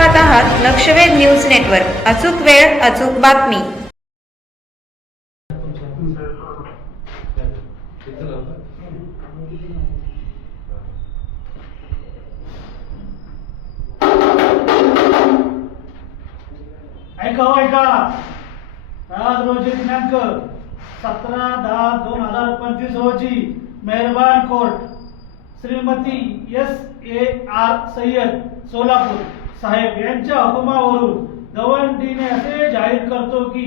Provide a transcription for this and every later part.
आहात लक्षवेध news network. अचूक वेळ अचूक बातमी. ऐका हो, ऐका. आज रोजी दिनांक सतरा दहा दोन हजार पंचवीस रोजी मेहरबान court. Shrimati S A R Sayyad Solapur साहेब यांच्या हुकुमावरून दवंडीने असे जाहीर करतो की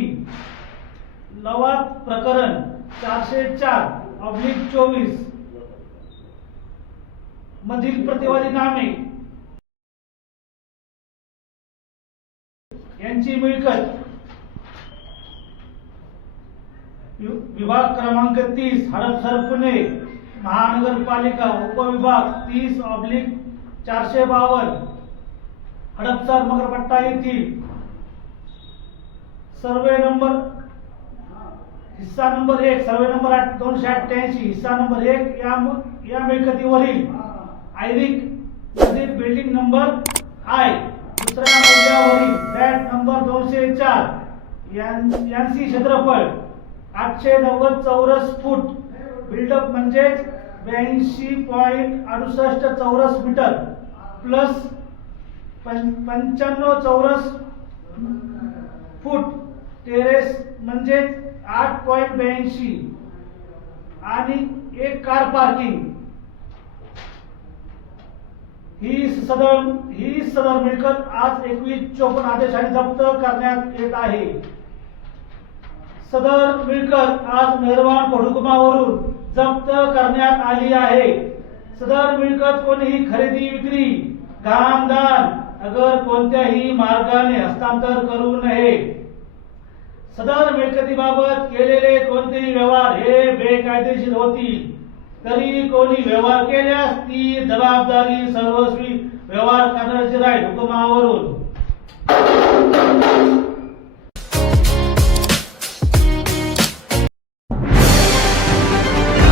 लवाद प्रकरण चारशे चार ऑब्लिक चोवीस मधील प्रतिवादी नामे यांची मिळकत विभाग क्रमांक तीस हडपसर पुणे महानगरपालिका उपविभाग तीस ऑब्लिक चारशे बावन्न हडपसर मगरपट्टा येथील. सर्वे नंबर हिस्सा नंबर एक सर्वे नंबर आठ दोनशे अठ्ठ्याऐंशी हिस्सा नंबर एक या या मिळकतीवरील आयरिक नदी बिल्डिंग नंबर आय दुसऱ्या मजल्यावरील फ्लॅट नंबर दोनशे चार यांशी यांची क्षेत्रफळ आठशे नव्वद चौरस फूट. बिल्डअप म्हणजेच ब्याऐंशी पॉईंट अडुसष्ट चौरस मीटर प्लस पंच्याण्णव चौरस फूट टेरेस म्हणजे आठ पॉईंट ब्याऐंशी आणि एक कार पार्किंग. ही सदर ही सदर मिळकत आज एकवीस चोपन्न आदेशाने जप्त करण्यात येत आहे. सदर मिळकत आज मेहरबान हुकुमावरून जप्त करण्यात आली आहे. सदर मिळकत कोणीही खरेदी विक्री दान अगर कोणत्याही मार्गाने हस्तांतर करू नये. सदर मिळकतीबाबत केलेले कोणतेही व्यवहार हे बेकायदेशीर होतील. तरी कोणी व्यवहार केल्यास ती जबाबदारी सर्वस्वी व्यवहार करण्याची राहील हुकुमावरून